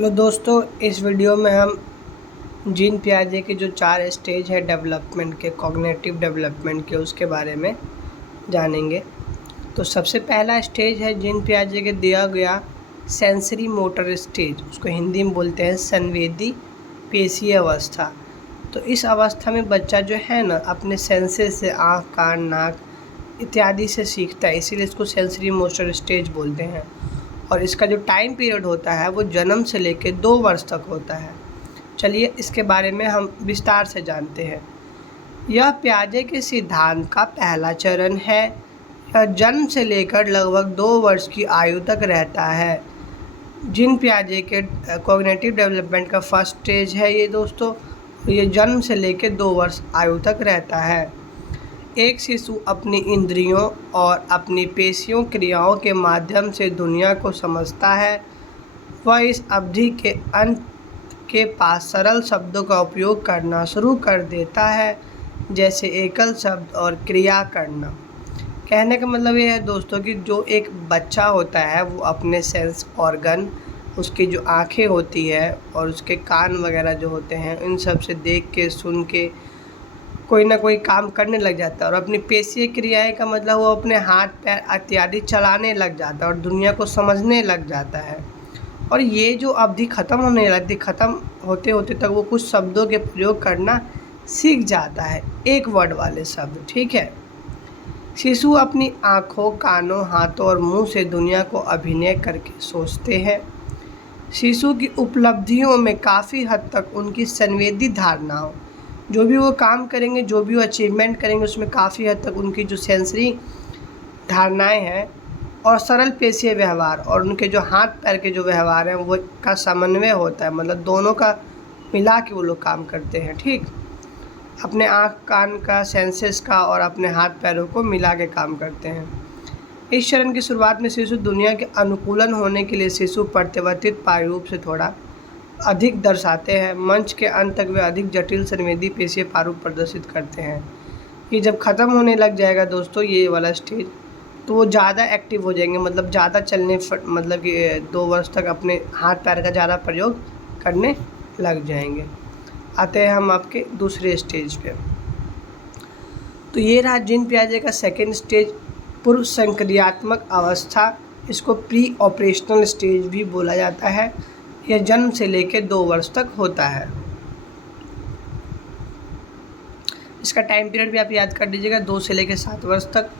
Hello दोस्तों, इस video में हम जीन पियाजे के जो 4 स्टेज है डेवलपमेंट के, कॉग्निटिव डेवलपमेंट के, उसके बारे में जानेंगे। तो सबसे पहला स्टेज है जीन पियाजे के दिया गया सेंसरी मोटर स्टेज, उसको हिंदी में बोलते हैं संवेदी पेशीय अवस्था। तो इस अवस्था में बच्चा जो है ना अपने सेंसेस से आँख, कान, नाक इत्यादि से सीखता है, इसीलिए इसको सेंसरी मोटर स्टेज बोलते हैं। और इसका जो टाइम पीरियड होता है वो जन्म से लेकर 2 वर्ष तक होता है। चलिए इसके बारे में हम विस्तार से जानते हैं। यह पियाजे के सिद्धांत का पहला चरण है। यह जन्म से लेकर लगभग 2 वर्ष की आयु तक रहता है। जीन पियाजे के कॉग्निटिव डेवलपमेंट का फर्स्ट स्टेज है ये दोस्तों। ये जन्म से लेकर 2 वर्ष आयु तक रहता है। एक शिशु अपनी इंद्रियों और अपनी पेशियों क्रियाओं के माध्यम से दुनिया को समझता है। वह इस अवधि के अंत के पास सरल शब्दों का उपयोग करना शुरू कर देता है, जैसे एकल शब्द और क्रिया करना। कहने का मतलब ये है दोस्तों कि जो एक बच्चा होता है वो अपने सेंस ऑर्गन, उसकी जो आँखें होती है और उसके कान वगैरह जो होते हैं, इन सब से देख के, सुन के कोई ना कोई काम करने लग जाता है। और अपनी पेशीय क्रियाएं का मतलब वो अपने हाथ पैर इत्यादि चलाने लग जाता है और दुनिया को समझने लग जाता है। और ये जो अवधि ख़त्म होने लगती, ख़त्म होते होते तक वो कुछ शब्दों के प्रयोग करना सीख जाता है, एक वर्ड वाले शब्द। ठीक है। शिशु अपनी आँखों, कानों, हाथों और मुंह से दुनिया को अभिनय करके सोचते हैं। शिशु की उपलब्धियों में काफ़ी हद तक उनकी संवेदी धारणाओं, जो भी वो काम करेंगे, जो भी वो अचीवमेंट करेंगे, उसमें काफ़ी हद तक उनकी जो सेंसरी धारणाएं हैं और सरल पेशीय व्यवहार और उनके जो हाथ पैर के जो व्यवहार हैं वो का समन्वय होता है। मतलब दोनों का मिला के वो लोग काम करते हैं। ठीक, अपने आँख, कान का, सेंसेस का और अपने हाथ पैरों को मिला के काम करते हैं। इस चरण की शुरुआत में शिशु दुनिया के अनुकूलन होने के लिए शिशु प्रत्यावर्तित प्रारूप से थोड़ा अधिक दर्शाते हैं। मंच के अंत तक वे अधिक जटिल संवेदी पेशीय प्रारूप प्रदर्शित करते हैं। ये जब ख़त्म होने लग जाएगा दोस्तों ये वाला स्टेज, तो वो ज़्यादा एक्टिव हो जाएंगे, मतलब ज़्यादा चलने, मतलब कि 2 वर्ष तक अपने हाथ पैर का ज़्यादा प्रयोग करने लग जाएंगे। आते हैं हम आपके दूसरे स्टेज पे। तो ये रहा जीन पियाजे का सेकेंड स्टेज, पूर्व संक्रियात्मक अवस्था। इसको प्री ऑपरेशनल स्टेज भी बोला जाता है। यह जन्म से लेकर 2 वर्ष तक होता है। इसका टाइम पीरियड भी आप याद कर लीजिएगा, 2 से लेकर 7 वर्ष तक।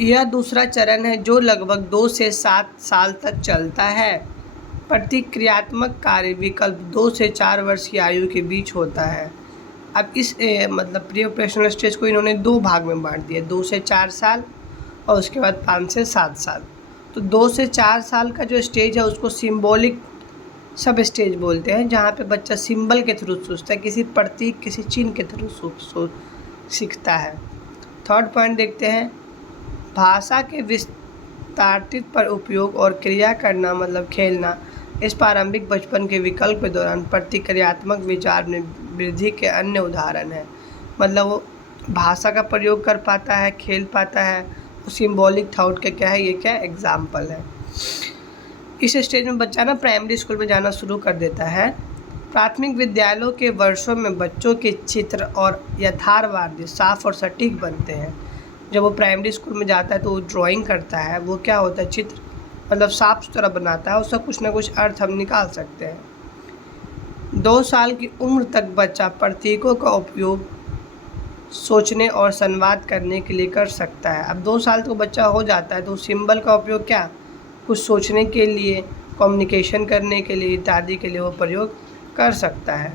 यह दूसरा चरण है जो लगभग 2 से 7 साल तक चलता है। प्रतिक्रियात्मक कार्य विकल्प 2 से 4 वर्ष की आयु के बीच होता है। अब इस मतलब प्री ऑपरेशनल स्टेज को इन्होंने 2 भाग में बांट दिया, 2 से 4 साल और उसके बाद 5 से 7 साल। तो 2 से 4 साल का जो स्टेज है उसको सिंबॉलिक सब स्टेज बोलते हैं, जहाँ पे बच्चा सिंबल के थ्रू सोचता है, किसी प्रतीक, किसी चिन्ह के थ्रू सीखता है। थर्ड पॉइंट देखते हैं, भाषा के विस्तारित पर उपयोग और क्रिया करना, मतलब खेलना, इस प्रारंभिक बचपन के विकल्प के दौरान प्रतिक्रियात्मक विचार में वृद्धि के अन्य उदाहरण हैं। मतलब वो भाषा का प्रयोग कर पाता है, खेल पाता है, वो सिंबॉलिक थॉट के क्या है, ये क्या एग्जाम्पल है। इस स्टेज में बच्चा ना प्राइमरी स्कूल में जाना शुरू कर देता है। प्राथमिक विद्यालयों के वर्षों में बच्चों के चित्र और यथार्थवादी, साफ और सटीक बनते हैं। जब वो प्राइमरी स्कूल में जाता है तो वो ड्राइंग करता है, वो क्या होता है, चित्र, मतलब साफ सुथरा बनाता है, उसका कुछ ना कुछ अर्थ हम निकाल सकते हैं। 2 साल की उम्र तक बच्चा प्रतीकों का उपयोग सोचने और संवाद करने के लिए कर सकता है। अब 2 साल तो बच्चा हो जाता है तो सिंबल का उपयोग क्या, कुछ सोचने के लिए, कम्युनिकेशन करने के लिए इत्यादि के लिए वो प्रयोग कर सकता है।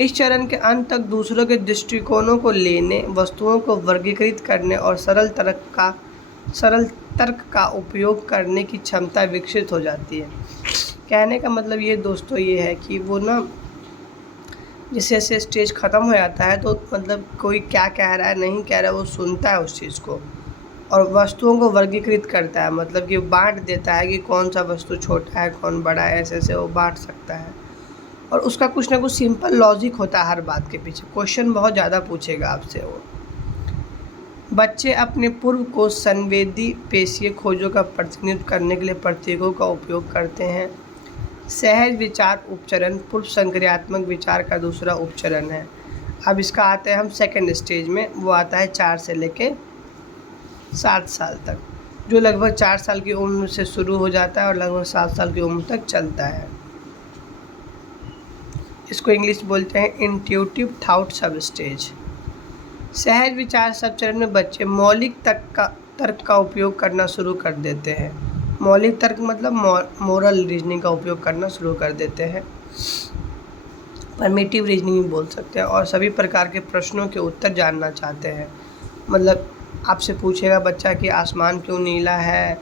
इस चरण के अंत तक दूसरों के दृष्टिकोणों को लेने, वस्तुओं को वर्गीकृत करने और सरल तर्क का उपयोग करने की क्षमता विकसित हो जाती है। कहने का मतलब ये दोस्तों ये है कि वो ना जैसे जैसे स्टेज ख़त्म हो जाता है तो मतलब कोई क्या कह रहा है, नहीं कह रहा है, वो सुनता है उस चीज़ को और वस्तुओं को वर्गीकृत करता है, मतलब कि बांट देता है कि कौन सा वस्तु छोटा है, कौन बड़ा है, ऐसे ऐसे वो बांट सकता है। और उसका कुछ ना कुछ सिंपल लॉजिक होता है हर बात के पीछे, क्वेश्चन बहुत ज़्यादा पूछेगा आपसे वो। बच्चे अपने पूर्व को संवेदी पेशीय खोजों का प्रतिनिधित्व करने के लिए प्रतीकों का उपयोग करते हैं। सहज विचार उपचरण पूर्व संक्रियात्मक विचार का दूसरा उपचरण है। अब इसका आता है हम सेकंड स्टेज में, वो आता है 4 से लेके 7 साल तक, जो लगभग 4 साल की उम्र से शुरू हो जाता है और लगभग 7 साल की उम्र तक चलता है। इसको इंग्लिश बोलते हैं इंट्यूटिव थॉट सब स्टेज। सहज विचार सब चरण में बच्चे मौलिक तर्क का उपयोग करना शुरू कर देते हैं। मौलिक तर्क मतलब मोरल रीजनिंग का उपयोग करना शुरू कर देते हैं, परमिटिव रीजनिंग भी बोल सकते हैं, और सभी प्रकार के प्रश्नों के उत्तर जानना चाहते हैं। मतलब आपसे पूछेगा बच्चा कि आसमान क्यों नीला है,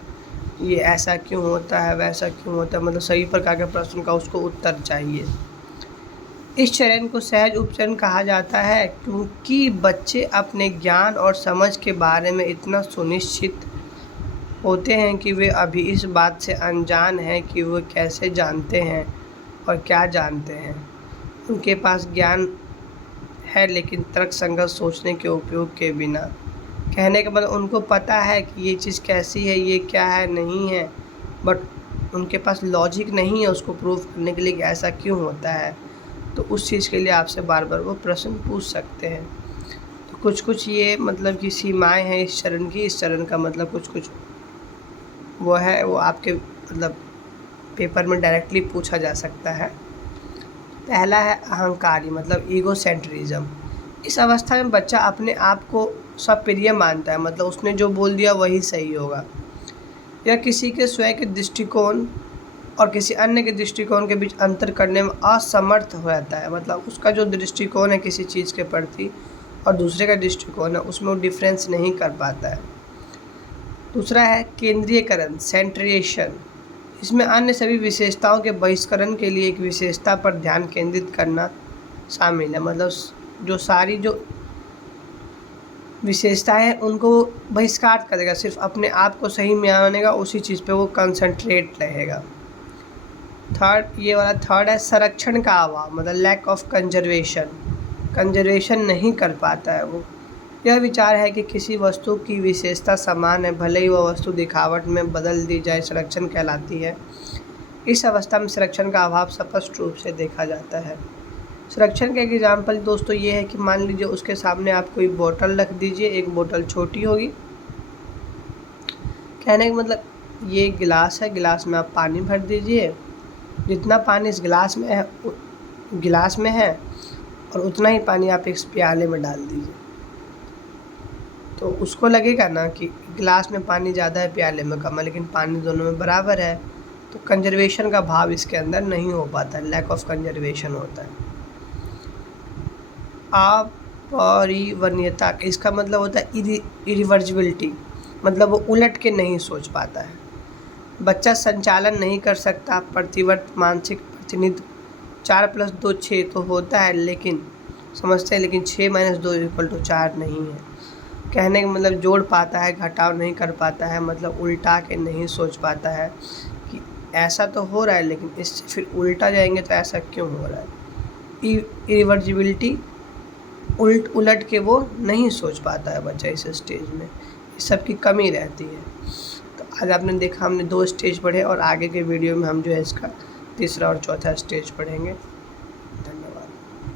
ये ऐसा क्यों होता है, वैसा क्यों होता है, मतलब सभी प्रकार के प्रश्न का उसको उत्तर चाहिए। इस चरण को सहज उपचरण कहा जाता है क्योंकि बच्चे अपने ज्ञान और समझ के बारे में इतना सुनिश्चित होते हैं कि वे अभी इस बात से अनजान हैं कि वे कैसे जानते हैं और क्या जानते हैं। उनके पास ज्ञान है लेकिन तर्कसंगत सोचने के उपयोग के बिना। कहने का मतलब उनको पता है कि ये चीज़ कैसी है, ये क्या है, नहीं है, बट उनके पास लॉजिक नहीं है उसको प्रूव करने के लिए कि ऐसा क्यों होता है। तो उस चीज़ के लिए आपसे बार बार वो प्रश्न पूछ सकते हैं। तो कुछ कुछ ये मतलब कि सीमाएं हैं इस चरण की। इस चरण का मतलब कुछ कुछ वो है, वो आपके मतलब पेपर में डायरेक्टली पूछा जा सकता है। पहला है अहंकारी, मतलब ईगोसेंट्रिज्म। इस अवस्था में बच्चा अपने आप को सप्रिय मानता है, मतलब उसने जो बोल दिया वही सही होगा। यह किसी के स्वयं के दृष्टिकोण और किसी अन्य के दृष्टिकोण के बीच अंतर करने में असमर्थ हो जाता है। मतलब उसका जो दृष्टिकोण है किसी चीज़ के प्रति और दूसरे का दृष्टिकोण है, उसमें वो डिफरेंस नहीं कर पाता है। दूसरा है केंद्रीयकरण, सेंट्रिएशन। इसमें अन्य सभी विशेषताओं के बहिष्करण के लिए एक विशेषता पर ध्यान केंद्रित करना शामिल है। मतलब जो सारी जो विशेषताएं हैं उनको बहिष्कार करेगा, सिर्फ अपने आप को सही मानेगा, उसी चीज़ पे वो कंसंट्रेट रहेगा। ये वाला थर्ड है संरक्षण का अभाव, मतलब लैक ऑफ कंजर्वेशन नहीं कर पाता है वो। यह विचार है कि किसी वस्तु की विशेषता समान है, भले ही वह वस्तु दिखावट में बदल दी जाए, संरक्षण कहलाती है। इस अवस्था में संरक्षण का अभाव स्पष्ट रूप से देखा जाता है। संरक्षण का एग्जाम्पल दोस्तों ये है कि मान लीजिए उसके सामने आप कोई बोतल रख दीजिए, एक बोतल छोटी होगी। कहने का मतलब ये गिलास है, गिलास में आप पानी भर दीजिए, जितना पानी इस गिलास में है और उतना ही पानी आप इस प्याले में डाल दीजिए, तो उसको लगेगा ना कि गिलास में पानी ज़्यादा है, प्याले में कम है, लेकिन पानी दोनों में बराबर है। तो कंजर्वेशन का भाव इसके अंदर नहीं हो पाता, लैक ऑफ कंजर्वेशन होता है। अपरिवर्तनीयता, इसका मतलब होता है इरिवर्जिबिलिटी, मतलब वो उलट के नहीं सोच पाता है। बच्चा संचालन नहीं कर सकता, प्रतिवर्त मानसिक प्रतिनिधित्व 4 + 2 6 तो होता है, लेकिन समझते हैं, लेकिन 6 - 2 = 4 नहीं है। कहने का मतलब जोड़ पाता है, घटाव नहीं कर पाता है, मतलब उल्टा के नहीं सोच पाता है कि ऐसा तो हो रहा है लेकिन इससे फिर उल्टा जाएंगे तो ऐसा क्यों हो रहा है। इरिवर्जिबिलिटी, उलट के वो नहीं सोच पाता है बच्चा इस स्टेज में, इस सब की कमी रहती है। तो आज आपने देखा हमने 2 स्टेज पढ़े और आगे के वीडियो में हम जो है इसका तीसरा और चौथा स्टेज पढ़ेंगे।